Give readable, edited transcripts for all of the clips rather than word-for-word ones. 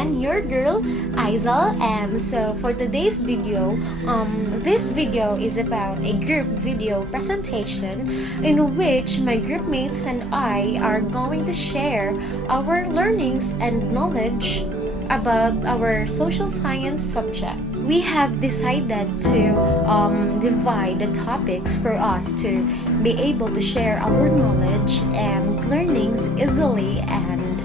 again your girl Aizal, and so for today's video, this video is about a group video presentation in which my group mates and I are going to share our learnings and knowledge about our social science subject. We have decided to divide the topics for us to be able to share our knowledge and learnings easily and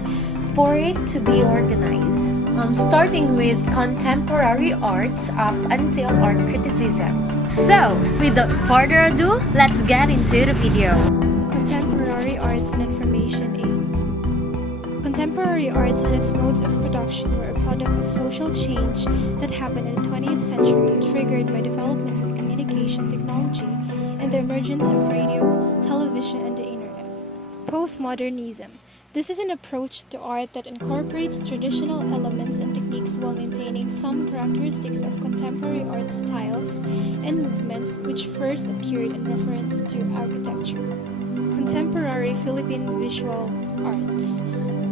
for it to be organized. Starting with contemporary arts up until art criticism. So, without further ado, let's get into the video. Contemporary arts and information age. Contemporary arts and its modes of production were a product of social change that happened in the 20th century, triggered by developments in communication technology and the emergence of radio, television, and the internet. Postmodernism. This is an approach to art that incorporates traditional elements and techniques while maintaining some characteristics of contemporary art styles and movements which first appeared in reference to architecture. Contemporary Philippine visual arts.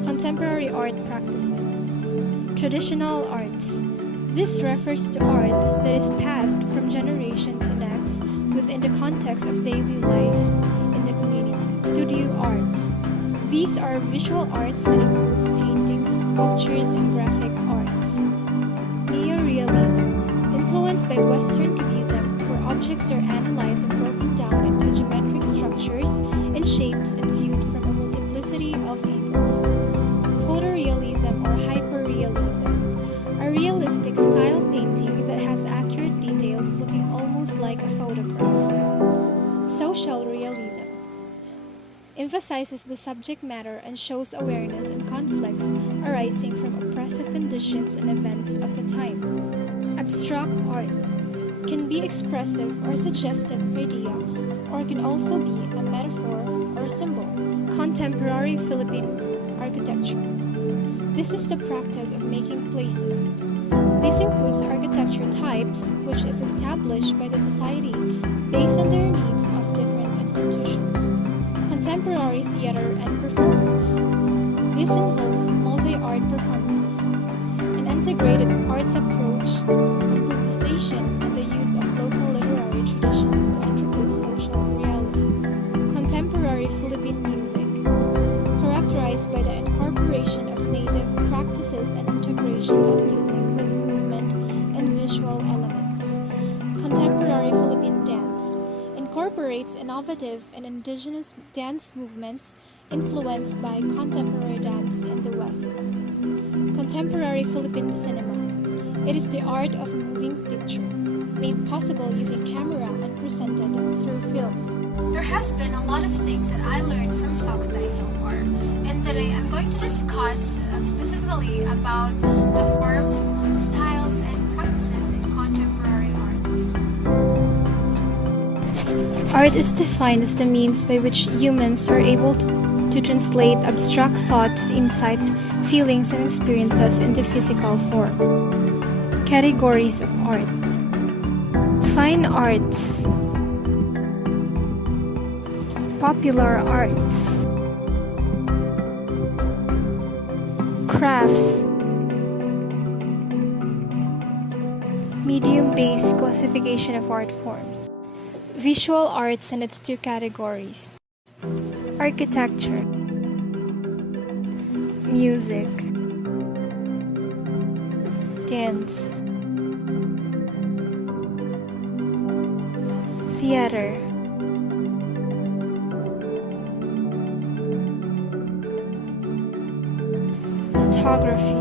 Contemporary art practices. Traditional arts. This refers to art that is passed from generation to next within the context of daily life in the community. Studio arts. These are visual arts that includes paintings, sculptures, and graphic arts. Neorealism. Influenced by Western Cubism, where objects are analyzed and broken down into geometric structures and shapes and viewed from a multiplicity of angles. Photorealism or hyperrealism, a realistic style painting that has accurate details looking almost like a photograph. Social realism emphasizes the subject matter and shows awareness and conflicts arising from oppressive conditions and events of the time. Abstract art can be expressive or suggestive idea, or can also be a metaphor or symbol. Contemporary Philippine architecture. This is the practice of making places. This includes architecture types, which is established by the society based on their needs of different institutions. Contemporary theater and performance. This involves multi-art performances, an integrated arts approach, improvisation, and the use of local literary traditions to interpret social reality. Contemporary Philippine music, characterized by the incorporation of native practices and integration of music with movement and visual elements. Contemporary Philippine dance incorporates innovative and indigenous dance movements influenced by contemporary dance in the West. Contemporary Philippine cinema. It is the art of a moving picture, made possible using camera and presented through films. There has been a lot of things that I learned from Socksai so far, and today I'm going to discuss specifically about the forms, styles, and practices in contemporary arts. Art is defined as the means by which humans are able to translate abstract thoughts, insights, feelings, and experiences into physical form. Categories of art. Fine arts. Popular arts. Crafts. Medium-based classification of art forms. Visual arts and its two categories. Architecture. Music. Dance. Theater. Photography.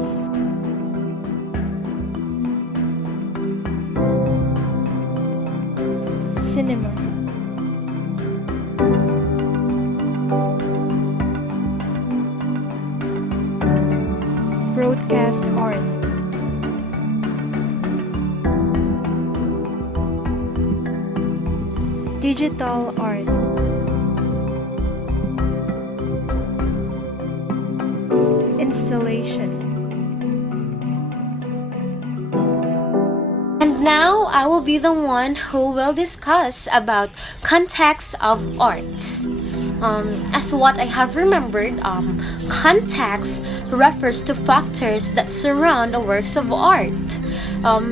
Cinema. Broadcast art. Digital art. Installation. And now I will be the one who will discuss about context of arts. As what I have remembered, context refers to factors that surround the works of art.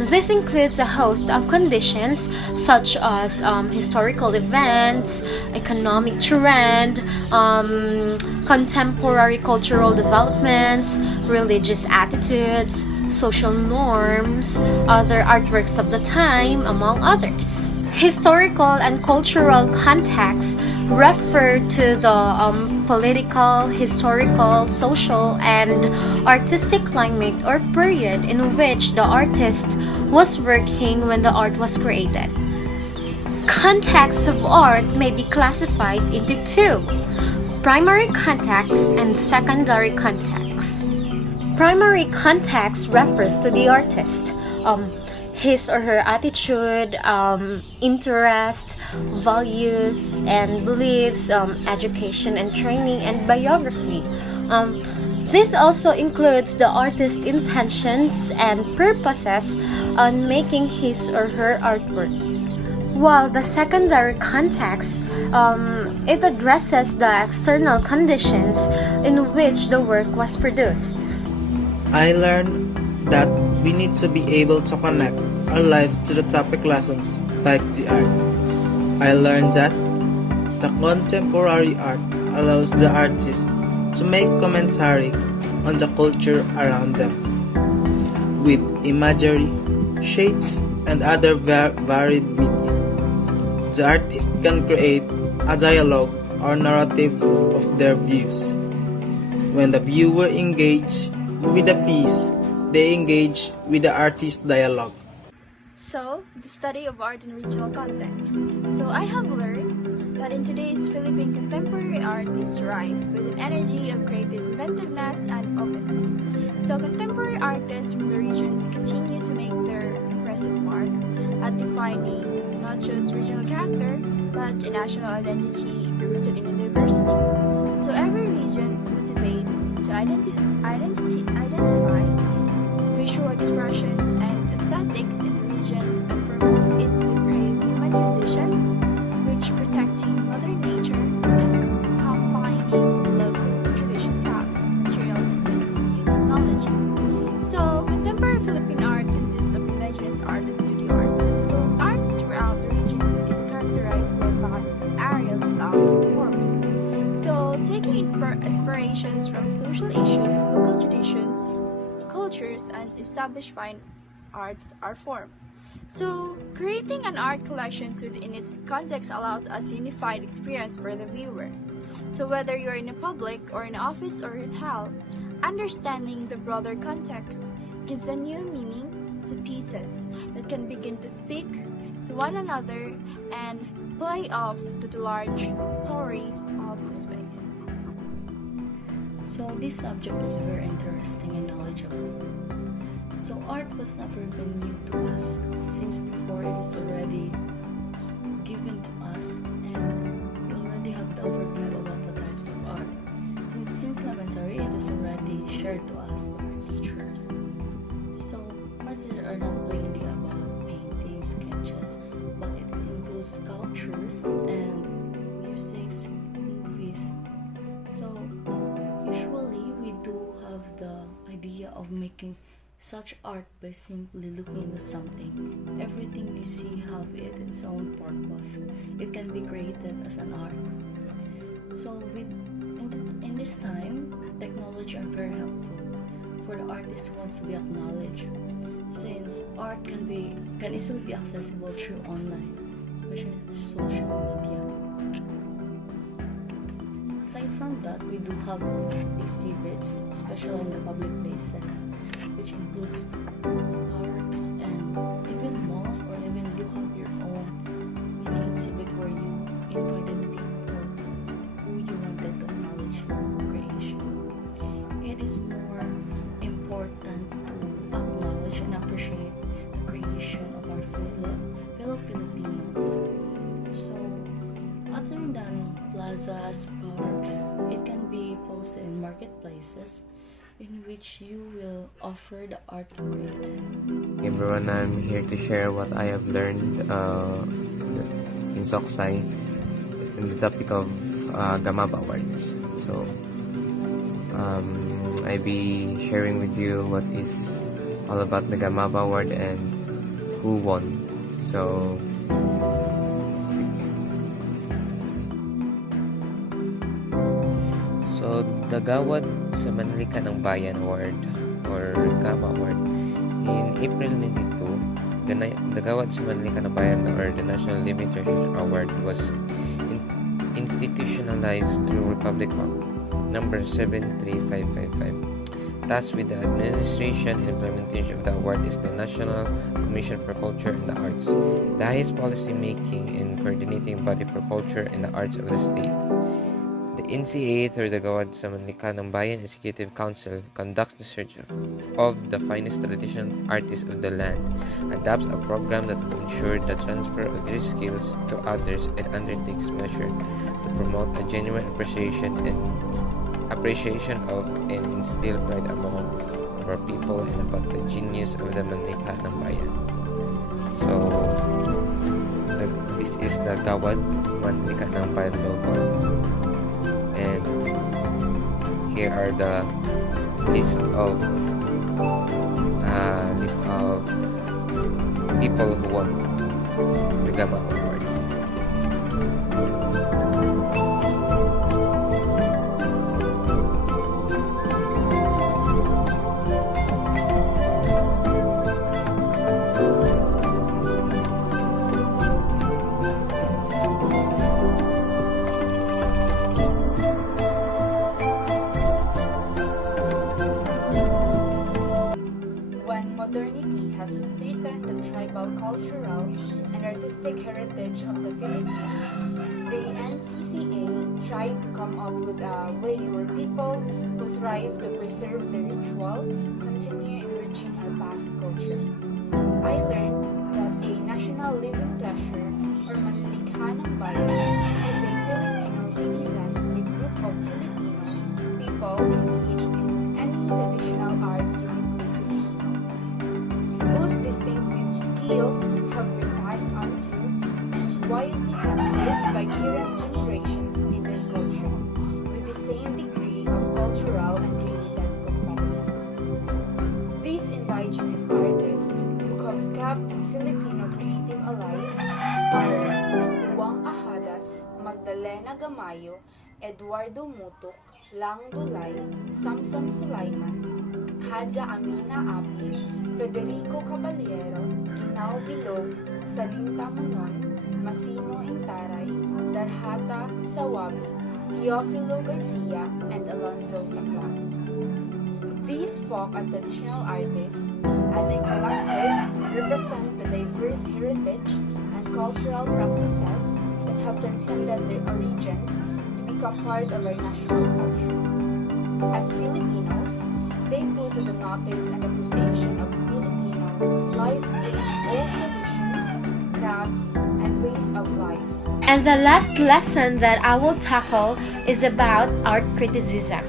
This includes a host of conditions such as historical events, economic trend, contemporary cultural developments, religious attitudes, social norms, other artworks of the time, among others. Historical and cultural context refer to the political, historical, social, and artistic climate or period in which the artist was working when the art was created. Contexts of art may be classified into two: primary context and secondary context. Primary context refers to the artist, his or her attitude, interest, values, and beliefs, education and training, and biography. This also includes the artist's intentions and purposes on making his or her artwork. While the secondary context, it addresses the external conditions in which the work was produced. I learned that we need to be able to connect our life to the topic lessons like the art. I learned that the contemporary art allows the artist to make commentary on the culture around them with imagery, shapes, and other varied media. The artist can create a dialogue or narrative of their views. When the viewer engages with the piece, they engage with the artist's dialogue. So, the study of art in regional context. So, I have learned that in today's Philippine contemporary art is rife with an energy of creative inventiveness and openness. So, contemporary artists from the regions continue to make their impressive mark at defining not just regional character, but a national identity rooted in diversity. So, every region motivates to identify visual expressions and aesthetics in the regions and promotes it to create human conditions, which protecting Mother Nature and combining local traditional crafts, materials with new technology. So, contemporary Philippine art consists of indigenous art and studio art. So, art throughout the regions is characterized by vast array of styles and forms. So, taking inspirations from social issues, local traditions, cultures, and established fine arts are formed. So, creating an art collection within its context allows us a unified experience for the viewer. So, whether you're in a public or in an office or hotel, understanding the broader context gives a new meaning to pieces that can begin to speak to one another and play off to the large story of the space. So this subject is very interesting and knowledgeable. So art was never been new to us since before it is already given to us, and we already have the overview about the types of art. Since elementary, it is already shared to us by our teachers. So arts are not plainly about painting, sketches, but it includes sculptures and musics, movies. So usually we do have the idea of making such art by simply looking into something. Everything you see have its own purpose. It can be created as an art. So in this time, technology are very helpful for the artist who wants to be acknowledged, since art can easily be accessible through online, especially social media. Aside from that, we do have exhibits, especially in the public places, which includes parks and even malls, or even you have your own mini exhibit where you invited people who you wanted to acknowledge your creation. It is more important to acknowledge and appreciate the creation of our fellow Filipinos. So, other than plazas, parks, it can be posted in marketplaces in which you will offer the art created. Everyone, I'm here to share what I have learned in Soksai in the topic of Gamab Awards. So I be sharing with you what is all about the Gamab Award and who won. So the Gawad sa Manlika ng Bayan Award or GAMA Award in April 92, the Gawad sa Manlika ng Bayan or the National Literature Award was institutionalized through Republic Act number 73555. Tasked with the administration and implementation of the award is the National Commission for Culture and the Arts, the highest policy-making and coordinating body for culture and the arts of the state. The NCA, through the Gawad sa Manlika ng Bayan Executive Council, conducts the search of the finest traditional artists of the land, adopts a program that will ensure the transfer of their skills to others, and undertakes measures to promote a genuine appreciation of and instill pride among our people and about the genius of the Manlika ng Bayan. So, this is the Gawad Manlika ng Bayan logo. And here are the list of people who won the Gamma Award. Modernity has threatened the tribal, cultural, and artistic heritage of the Philippines. The NCCA tried to come up with a way where people who thrive to preserve the ritual continue enriching our past culture. I learned that a national living treasure or Manlikha ng Bayan is a Filipino citizen or a group of Filipino people engaged in any traditional art whose distinctive skills have been passed on to and widely practiced by current generations in their culture, with the same degree of cultural and creative competence. These indigenous artists who have kept Filipino creative alive are Juan Ahadas, Magdalena Gamayo, Eduardo Mutuk, Lang Dulay, Samson Sulaiman, Haja Amina Api, Federico Caballero, Ginao Bilog, Salinta Munon, Masino Intaray, Darhata Sawabi, Teofilo Garcia, and Alonzo Sacla. These folk and traditional artists, as a collective, represent the diverse heritage and cultural practices that have transcended their origins to become part of our national culture. As Filipinos, they put to the notice and appreciation of Filipino life-age-old traditions, crafts, and ways of life. And the last lesson that I will tackle is about art criticism.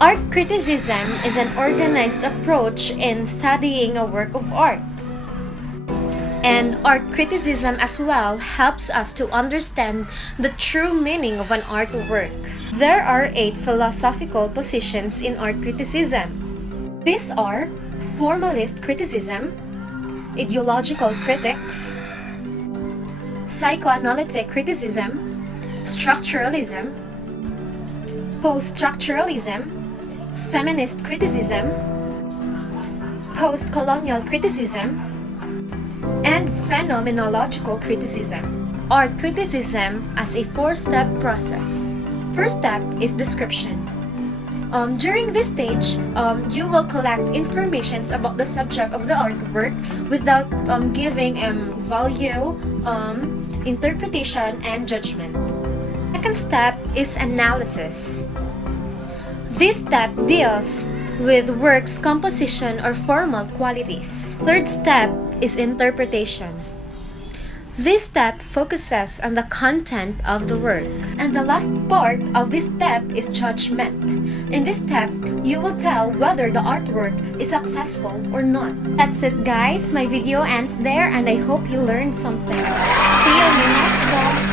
Art criticism is an organized approach in studying a work of art. And art criticism as well helps us to understand the true meaning of an artwork. There are 8 philosophical positions in art criticism. These are formalist criticism, ideological critics, psychoanalytic criticism, structuralism, post-structuralism, feminist criticism, post-colonial criticism, and phenomenological criticism. Art criticism as a 4-step process. First step is description. During this stage, you will collect information about the subject of the artwork without giving value, interpretation, and judgment. Second step is analysis. This step deals with work's composition or formal qualities. Third step is interpretation. This step focuses on the content of the work. And the last part of this step is judgment. In this step, you will tell whether the artwork is successful or not. That's it, guys. My video ends there and I hope you learned something. See you in the next one.